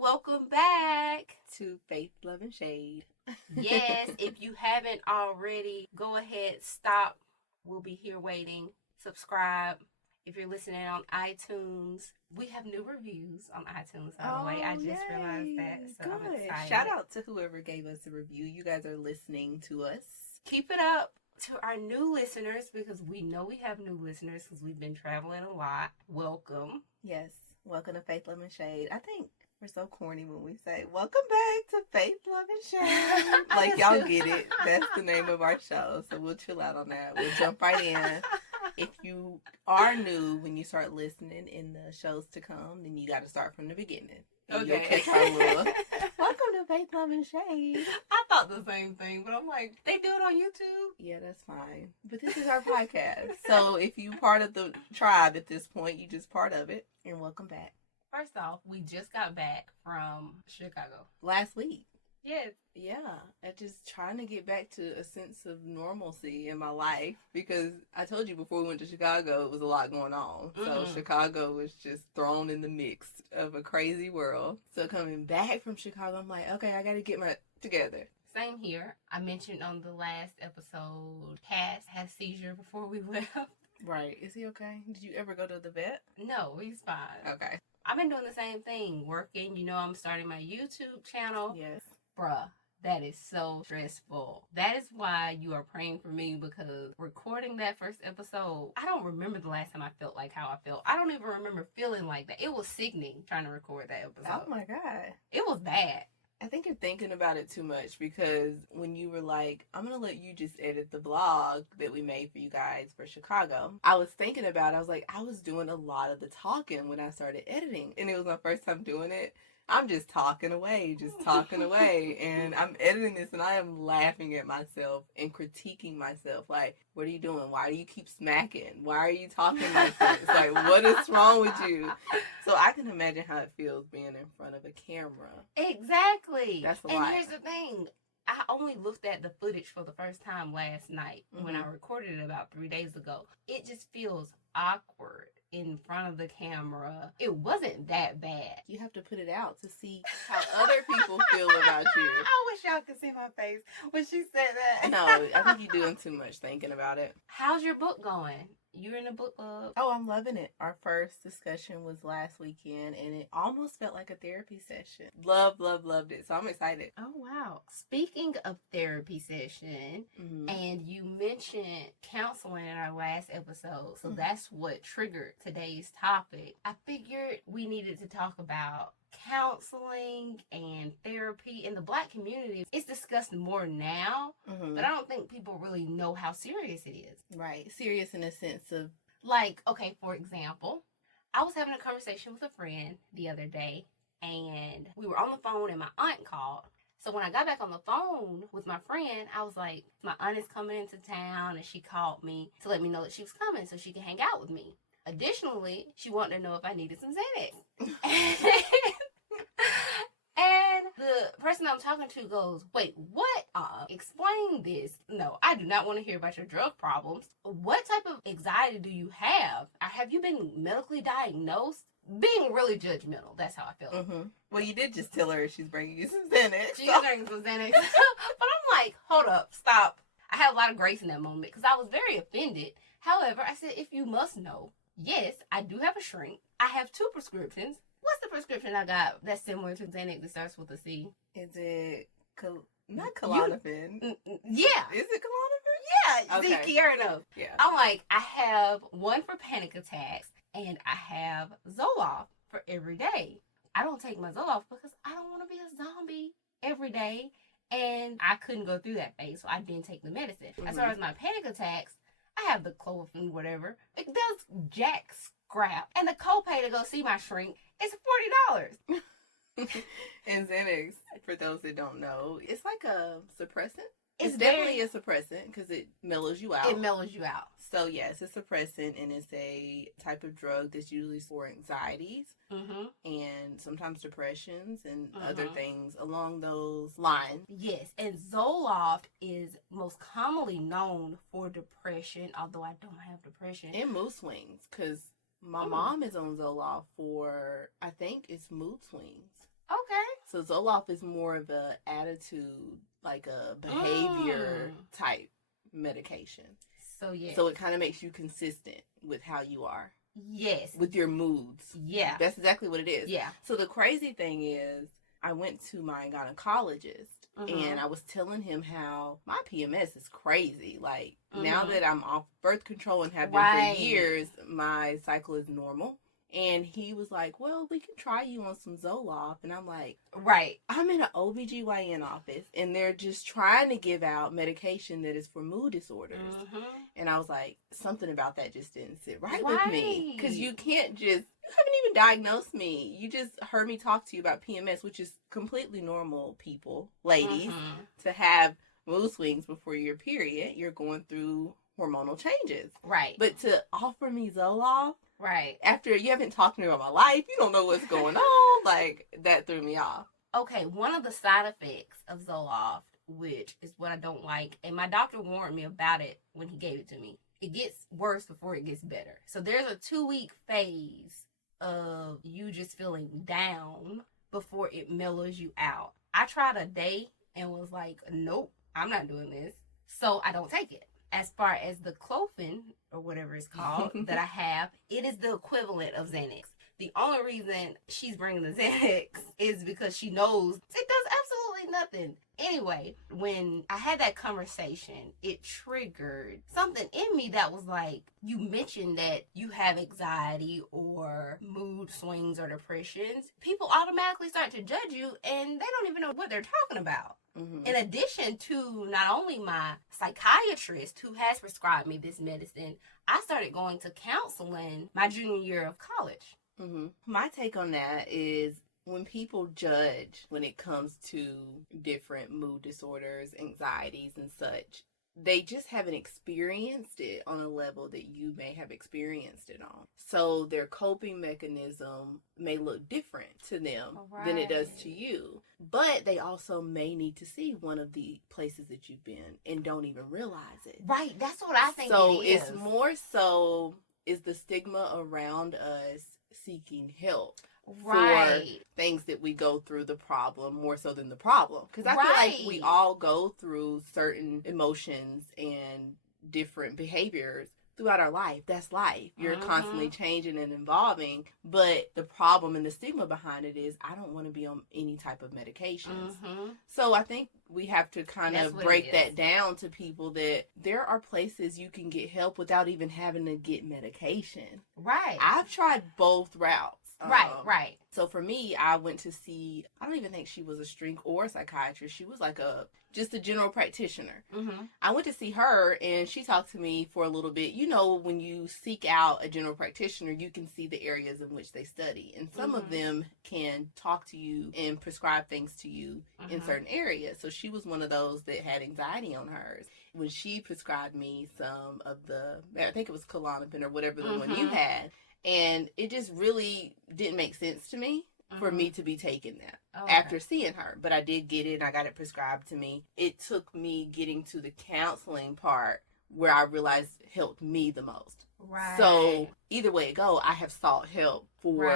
welcome back to Faith, Love, and Shade. Yes, if you haven't already, go ahead, stop. We'll be here waiting. Subscribe. If you're listening on iTunes, we have new reviews on iTunes, by the way. I just realized that, so Good. I'm excited. Shout out to whoever gave us a review. You guys are listening to us. Keep it up to our new listeners, because we know we have new listeners because we've been traveling a lot. Welcome. Yes. Welcome to Faith, Love, and Shade. I think we're so corny when we say, welcome back to Faith, Love, and Shade. Like, y'all get it. That's the name of our show, so we'll chill out on that. We'll jump right in. If you are new when you start listening in the shows to come, then you got to start from the beginning. And you'll catch our little, welcome to Faith, Love, and Shade. I thought the same thing, but I'm like, they do it on YouTube? Yeah, that's fine. But this is our podcast. So if you part of the tribe at this point, you just part of it. And welcome back. First off, we just got back from Chicago. Last week. Yes. Yeah. I'm just trying to get back to a sense of normalcy in my life. Because I told you before we went to Chicago, it was a lot going on. So Chicago was just thrown in the mix of a crazy world. So coming back from Chicago, I'm like, okay, I got to get my together. Same here. I mentioned on the last episode, Cass had a seizure before we left. Right. Is he okay? Did you ever go to the vet? No, he's fine. Okay. I've been doing the same thing, working. You know, I'm starting my YouTube channel. Yes. Bruh, that is so stressful. That is why you are praying for me, because recording that first episode, I don't remember the last time I felt like how I felt. I don't even remember feeling like that. It was sickening trying to record that episode. Oh my God. It was bad. I think you're thinking about it too much, because when you were like, I'm going to let you just edit the vlog that we made for you guys for Chicago, I was thinking about it. I was like, I was doing a lot of the talking when I started editing, and it was my first time doing it. I'm just talking away, and I'm editing this, and I am laughing at myself and critiquing myself. Like, what are you doing? Why do you keep smacking? Why are you talking like this? Like, what is wrong with you? So I can imagine how it feels being in front of a camera. Exactly. That's a lot. And here's the thing. I only looked at the footage for the first time last night when I recorded it about 3 days ago. It just feels awkward in front of the camera. It wasn't that bad. You have to put it out to see how other people feel about you. I wish y'all could see my face when she said that. No, I think you're doing too much thinking about it. How's your book going? You're in a book club. Oh, I'm loving it. Our first discussion was last weekend, and it almost felt like a therapy session. Loved it. So I'm excited. Oh, wow. Speaking of therapy session, and you mentioned counseling in our last episode, so that's what triggered today's topic. I figured we needed to talk about counseling and therapy in the Black community. It's discussed more now, but I don't think people really know how serious it is. Right. Serious in a sense of, like, okay, for example, I was having a conversation with a friend the other day, and we were on the phone, and my aunt called. So when I got back on the phone with my friend, I was like, my aunt is coming into town, and she called me to let me know that she was coming so she could hang out with me. Additionally, she wanted to know if I needed some Xanax. And the person I'm talking to goes, wait, what? Explain this. No, I do not want to hear about your drug problems. What type of anxiety do you have? Have you been medically diagnosed? Being really judgmental. That's how I feel. Well, you did just tell her she's bringing you some Xanax. She's bringing some Xanax. But I'm like, hold up, stop. I had a lot of grace in that moment because I was very offended. However, I said, if you must know, yes, I do have a shrink. I have 2 prescriptions. What's the prescription I got that's similar to Xanax that starts with a C? Is it not Klonopin? Yeah. Is it Klonopin? Yeah. Okay. See, Kiara knows. Yeah. I'm like, I have one for panic attacks, and I have Zoloft for every day. I don't take my Zoloft because I don't want to be a zombie every day, and I couldn't go through that phase, so I didn't take the medicine. As far as my panic attacks, I have the Clofin, whatever. It does jack scrap. And the copay to go see my shrink is $40. And Xanax, for those that don't know, it's like a suppressant. It's definitely a suppressant because it mellows you out. It mellows you out. So, yeah, it's a suppressant, and it's a type of drug that's usually for anxieties and sometimes depressions and other things along those lines. Yes, and Zoloft is most commonly known for depression, although I don't have depression. And mood swings, because my mom is on Zoloft for, I think it's mood swings. Okay. So Zoloft is more of a attitude, like a behavior type medication. So yeah. So it kind of makes you consistent with how you are. Yes. With your moods. Yeah. That's exactly what it is. Yeah. So the crazy thing is, I went to my gynecologist and I was telling him how my PMS is crazy. Like, now that I'm off birth control and have been for years, my cycle is normal. And he was like, well, we can try you on some Zoloft. And I'm like, right. I'm in an OBGYN office and they're just trying to give out medication that is for mood disorders. And I was like, something about that just didn't sit right with me. Because you can't just, you haven't even diagnosed me. You just heard me talk to you about PMS, which is completely normal, people, ladies, to have mood swings before your period. You're going through hormonal changes. Right. But to offer me Zoloft, right, after you haven't talked to me about my life, you don't know what's going on, like, that threw me off. Okay, one of the side effects of Zoloft, which is what I don't like, and my doctor warned me about it when he gave it to me, it gets worse before it gets better. So there's a 2-week phase of you just feeling down before it mellows you out. I tried a day and was like, nope, I'm not doing this. So I don't take it. As far as the Clofin, or whatever it's called, that I have, it is the equivalent of Xanax. The only reason she's bringing the Xanax is because she knows it does absolutely nothing. Anyway, when I had that conversation, it triggered something in me that was like, you mentioned that you have anxiety or mood swings or depressions. People automatically start to judge you and they don't even know what they're talking about. In addition to not only my psychiatrist who has prescribed me this medicine, I started going to counseling my junior year of college. My take on that is, when people judge when it comes to different mood disorders, anxieties, and such, they just haven't experienced it on a level that you may have experienced it on. So their coping mechanism may look different to them than it does to you. But they also may need to see one of the places that you've been and don't even realize it. Right, that's what I think so it is. It's more so is the stigma around us seeking help for things that we go through the problem more so than the problem. Because I feel like we all go through certain emotions and different behaviors throughout our life. That's life. You're constantly changing and evolving. But the problem and the stigma behind it is, I don't want to be on any type of medications. So I think we have to kind of break that down to people, that there are places you can get help without even having to get medication. Right. I've tried both routes. Right. So for me, I went to see, I don't even think she was a shrink or a psychiatrist. She was like just a general practitioner. I went to see her and she talked to me for a little bit. You know, when you seek out a general practitioner, you can see the areas in which they study. And some of them can talk to you and prescribe things to you in certain areas. So she was one of those that had anxiety on hers. When she prescribed me some of the, I think it was Klonopin or whatever the one you had, and it just really didn't make sense to me for me to be taking that after seeing her. But I did get it and I got it prescribed to me. It took me getting to the counseling part where I realized helped me the most. Right. So either way it go, I have sought help for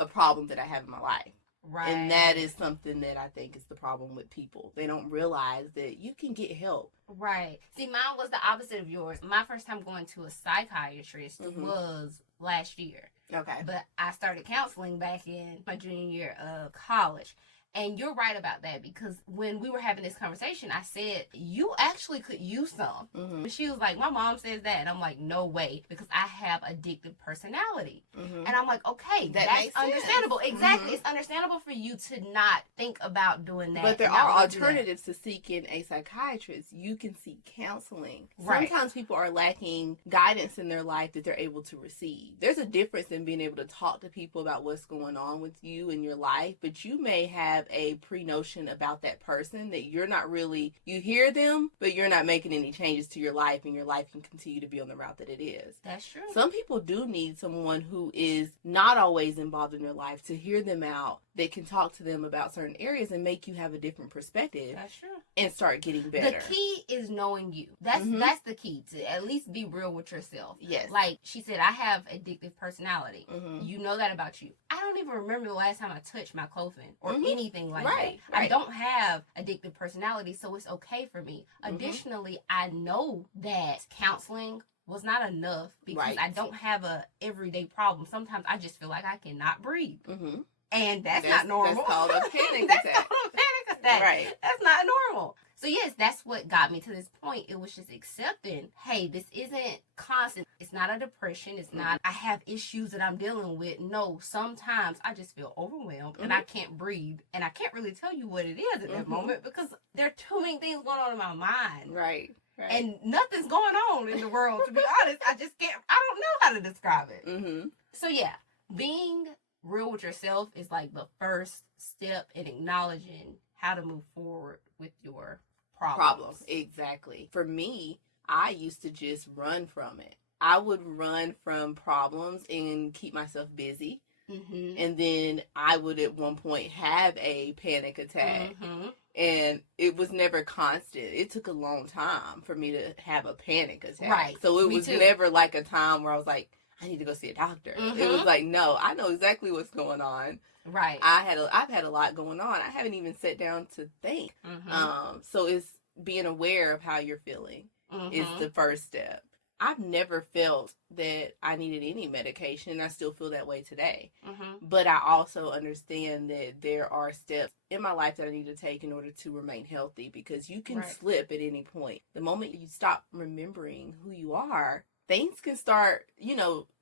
a problem that I have in my life. Right. And that is something that I think is the problem with people. They don't realize that you can get help. Right. See, mine was the opposite of yours. My first time going to a psychiatrist was last year. Okay. But I started counseling back in my junior year of college. And you're right about that, because when we were having this conversation, I said, you actually could use some. And she was like, my mom says that. And I'm like, no way, because I have addictive personality. And I'm like, okay, that's understandable. Exactly. It's understandable for you to not think about doing that. But there are alternatives to seeking a psychiatrist. You can seek counseling. Sometimes people are lacking guidance in their life that they're able to receive. There's a difference in being able to talk to people about what's going on with you in your life, but you may have a pre-notion about that person that you're not really, you hear them, but you're not making any changes to your life, and your life can continue to be on the route that it is. That's true. Some people do need someone who is not always involved in their life to hear them out that can talk to them about certain areas and make you have a different perspective. That's true. And start getting better. The key is knowing you. That's the key, to at least be real with yourself. Yes. Like she said, I have addictive personality. Mm-hmm. You know that about you. I don't even remember the last time I touched my clothing or anything like Right. that. I don't have addictive personality, so it's okay for me. Additionally, I know that counseling was not enough because I don't have a everyday problem. Sometimes I just feel like I cannot breathe. Mm-hmm. And that's not normal. That's called a panic That's attack. called a panic attack. Right. That's not normal. So yes, that's what got me to this point. It was just accepting, hey, this isn't constant. It's not a depression. It's not, I have issues that I'm dealing with. No, sometimes I just feel overwhelmed and I can't breathe. And I can't really tell you what it is at that moment because there are too many things going on in my mind. Right. Right. And nothing's going on in the world, to be honest. I just can't, I don't know how to describe it. Mm-hmm. So yeah, being real with yourself is like the first step in acknowledging how to move forward with your problems. Exactly. For me, I used to just run from it. I would run from problems and keep myself busy. Mm-hmm. And then I would at one point have a panic attack. Mm-hmm. And it was never constant. It took a long time for me to have a panic attack. Right. So it was never like a time where I was like, I need to go see a doctor. Mm-hmm. It was like, no, I know exactly what's going on. Right. I've had a lot going on. I haven't even sat down to think. Mm-hmm. So it's being aware of how you're feeling is the first step. I've never felt that I needed any medication. I still feel that way today. Mm-hmm. But I also understand that there are steps in my life that I need to take in order to remain healthy, because you can slip at any point. The moment you stop remembering who you are, things can start,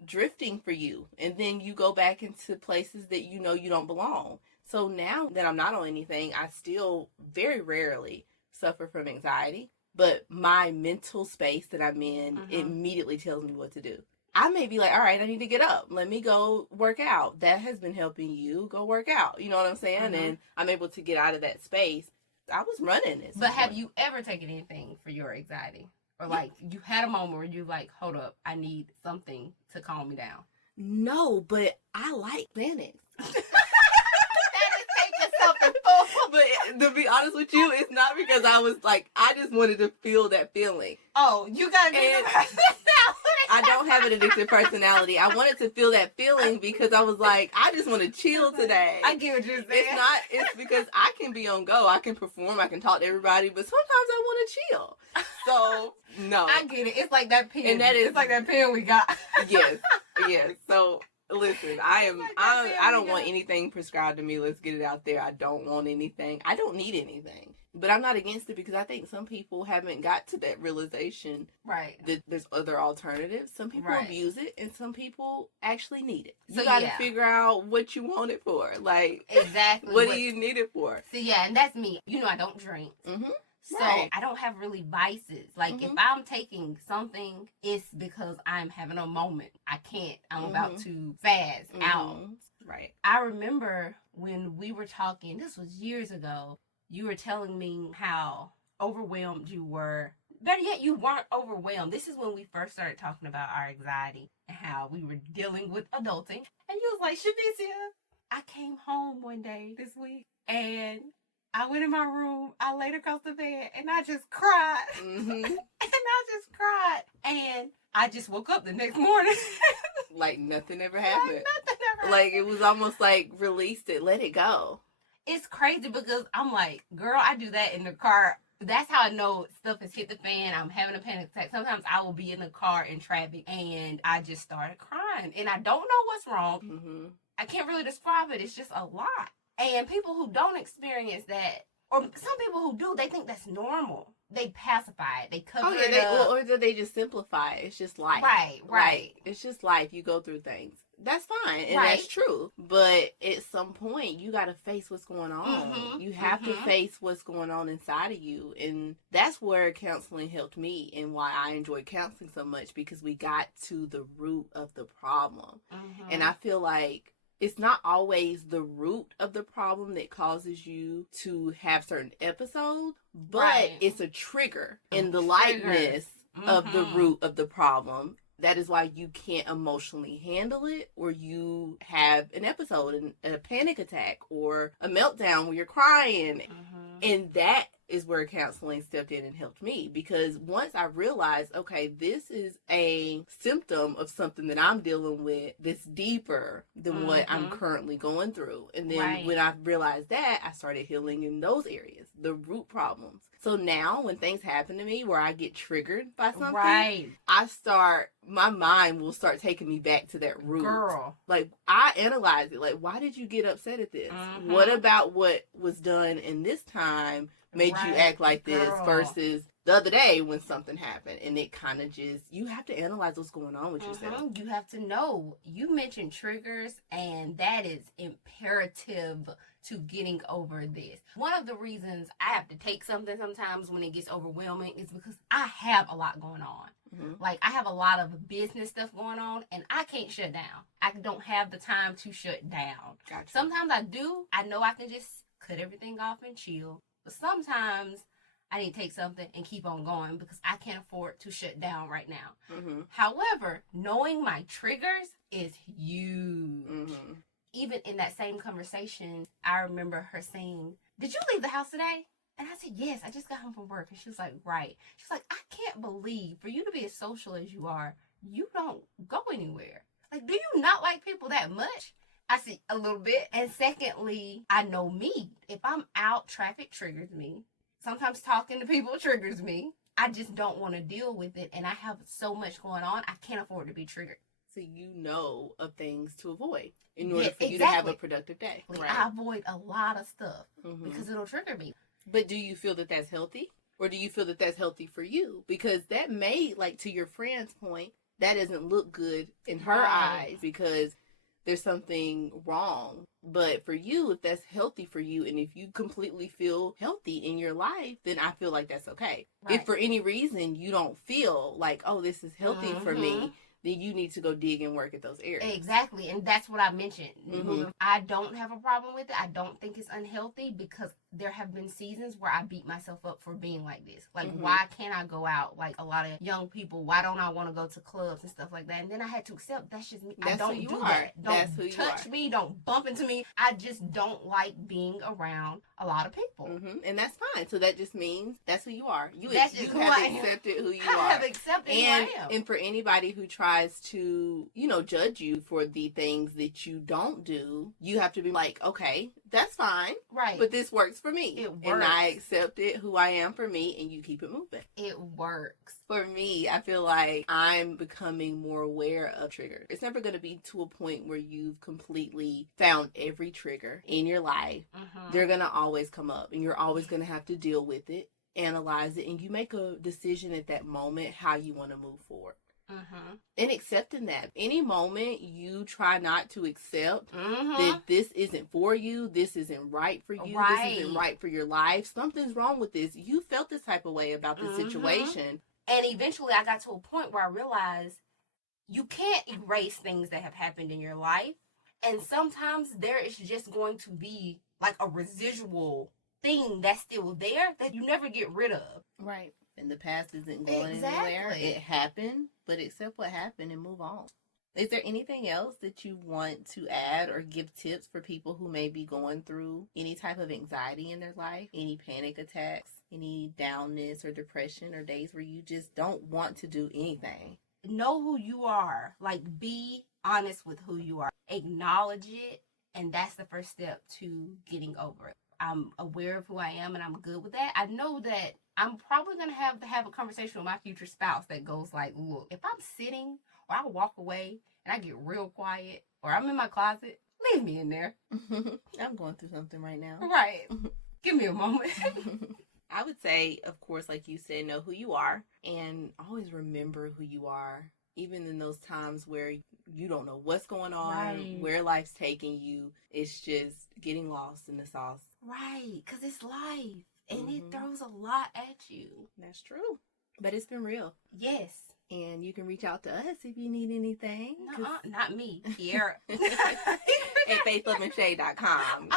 drifting for you. And then you go back into places that you don't belong. So now that I'm not on anything, I still very rarely suffer from anxiety. But my mental space that I'm in immediately tells me what to do. I may be like, all right, I need to get up. Let me go work out. That has been helping you. Go work out. You know what I'm saying? Mm-hmm. And I'm able to get out of that space. I was running this. But have you ever taken anything for your anxiety? Or like you had a moment where you like, hold up, I need something to calm me down? No, but I like Xanax. But to be honest with you, it's not because I was like, I just wanted to feel that feeling. Oh, you got an addictive personality. I don't have an addictive personality. I wanted to feel that feeling because I was like, I just want to chill today. I get what you're saying. It's because I can be on go. I can perform. I can talk to everybody. But sometimes I want to chill. So, no. I get it. It's like that pen. And it's like that pen we got. Yes. So, listen, I don't want anything prescribed to me. Let's get it out there. I don't want anything. I don't need anything. But I'm not against it because I think some people haven't got to that realization. Right. That there's other alternatives. Some people abuse it and some people actually need it. So you got to figure out what you want it for. Like, exactly. What do you need it for? So, yeah, and that's me. I don't drink. Mm-hmm. So I don't have really vices. Like if I'm taking something, it's because I'm having a moment. I can't. I'm about to fast out. Right. I remember when we were talking, this was years ago, you were telling me how overwhelmed you were. Better yet, you weren't overwhelmed. This is when we first started talking about our anxiety and how we were dealing with adulting. And you was like, Shavicia, I came home one day this week and I went in my room, I laid across the bed, and I just cried. Mm-hmm. And I just cried. And I just woke up the next morning. Like nothing ever happened. Like it was almost like released it, let it go. It's crazy because I'm like, girl, I do that in the car. That's how I know stuff has hit the fan. I'm having a panic attack. Sometimes I will be in the car in traffic, and I just started crying. And I don't know what's wrong. Mm-hmm. I can't really describe it. It's just a lot. And people who don't experience that, or some people who do, they think that's normal. They pacify it. They cover it up. Or they just simplify it. It's just life. Right. Like, it's just life. You go through things. That's fine. And that's true. But at some point, you got to face what's going on. Mm-hmm. You have to face what's going on inside of you. And that's where counseling helped me and why I enjoy counseling so much, because we got to the root of the problem. Mm-hmm. And I feel like it's not always the root of the problem that causes you to have certain episodes, but it's a trigger in the likeness of the root of the problem. That is why you can't emotionally handle it, or you have an episode, a panic attack, or a meltdown where you're crying. And that is where counseling stepped in and helped me, because once I realized, okay, this is a symptom of something that I'm dealing with that's deeper than what I'm currently going through. And then when I realized that, I started healing in those areas, the root problems. So now when things happen to me where I get triggered by something, my mind will start taking me back to that root. Girl. Like, I analyze it. Like, why did you get upset at this? What about what was done in this time made you act like this versus the other day when something happened? And it kind of just, you have to analyze what's going on with yourself. You have to know. You mentioned triggers, and that is imperative to getting over this. One of the reasons I have to take something sometimes when it gets overwhelming is because I have a lot going on. Like, I have a lot of business stuff going on, and I can't shut down. I don't have the time to shut down. Gotcha. Sometimes I do. I know I can just cut everything off and chill. But sometimes I need to take something and keep on going because I can't afford to shut down right now. However, knowing my triggers is huge. Even in that same conversation, I remember her saying, "Did you leave the house today?" And I said, "Yes, I just got home from work." And she was like, "Right." She's like, "I can't believe for you to be as social as you are, you don't go anywhere. Like, do you not like people that much?" I said, "A little bit." And secondly, I know me. If I'm out, traffic triggers me. Sometimes talking to people triggers me. I just don't want to deal with it. And I have so much going on, I can't afford to be triggered. So you know of things to avoid in order for you to have a productive day. Right. I avoid a lot of stuff because it'll trigger me. But do you feel that that's healthy? Or do you feel that that's healthy for you? Because that may, like, to your friend's point, that doesn't look good in her eyes because there's something wrong. But for you, if that's healthy for you, and if you completely feel healthy in your life, then I feel like that's okay. If for any reason you don't feel like, oh, this is healthy for me, then you need to go dig and work at those areas. Exactly. And that's what I mentioned. I don't have a problem with it. I don't think it's unhealthy because there have been seasons where I beat myself up for being like this. Like, why can't I go out? Like, a lot of young people, why don't I want to go to clubs and stuff like that? And then I had to accept that's just me. That's I don't do that. Don't touch me. Don't bump into me. I just don't like being around a lot of people. And that's fine. So that just means that's who you are. You have accepted who you are. I have accepted who I am. And for anybody who tries to, judge you for the things that you don't do, you have to be like, okay, that's fine. Right. But this works for me. It works. And I accept it, who I am for me, and you keep it moving. It works. For me, I feel like I'm becoming more aware of triggers. It's never going to be to a point where you've completely found every trigger in your life. They're going to always come up, and you're always going to have to deal with it, analyze it, and you make a decision at that moment how you want to move forward. And accepting that. Any moment you try not to accept that this isn't for you, this isn't right for you, this isn't right for your life, something's wrong with this. You felt this type of way about this situation. And eventually I got to a point where I realized you can't erase things that have happened in your life. And sometimes there is just going to be like a residual thing that's still there that you never get rid of. Right. And the past isn't going anywhere. It happened, but accept what happened and move on. Is there anything else that you want to add or give tips for people who may be going through any type of anxiety in their life? Any panic attacks, any downness or depression, or days where you just don't want to do anything? Know who you are. Like, be honest with who you are. Acknowledge it. And that's the first step to getting over it. I'm aware of who I am and I'm good with that. I know that I'm probably going to have a conversation with my future spouse that goes like, look, if I'm sitting or I walk away and I get real quiet or I'm in my closet, leave me in there. I'm going through something right now. Right. Give me a moment. I would say, of course, like you said, know who you are and always remember who you are. Even in those times where you don't know what's going on, where life's taking you, it's just getting lost in the sauce. Right, because it's life, and it throws a lot at you. That's true. But it's been real. Yes. And you can reach out to us if you need anything. Not me, Kiara. At faithloveandshade.com.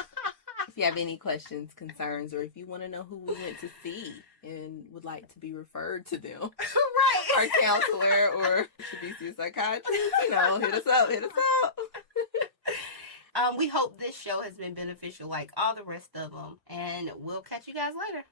If you have any questions, concerns, or if you want to know who we went to see and would like to be referred to them, Right. or counselor, or should be see a psychiatrist, hit us up. We hope this show has been beneficial like all the rest of them. And we'll catch you guys later.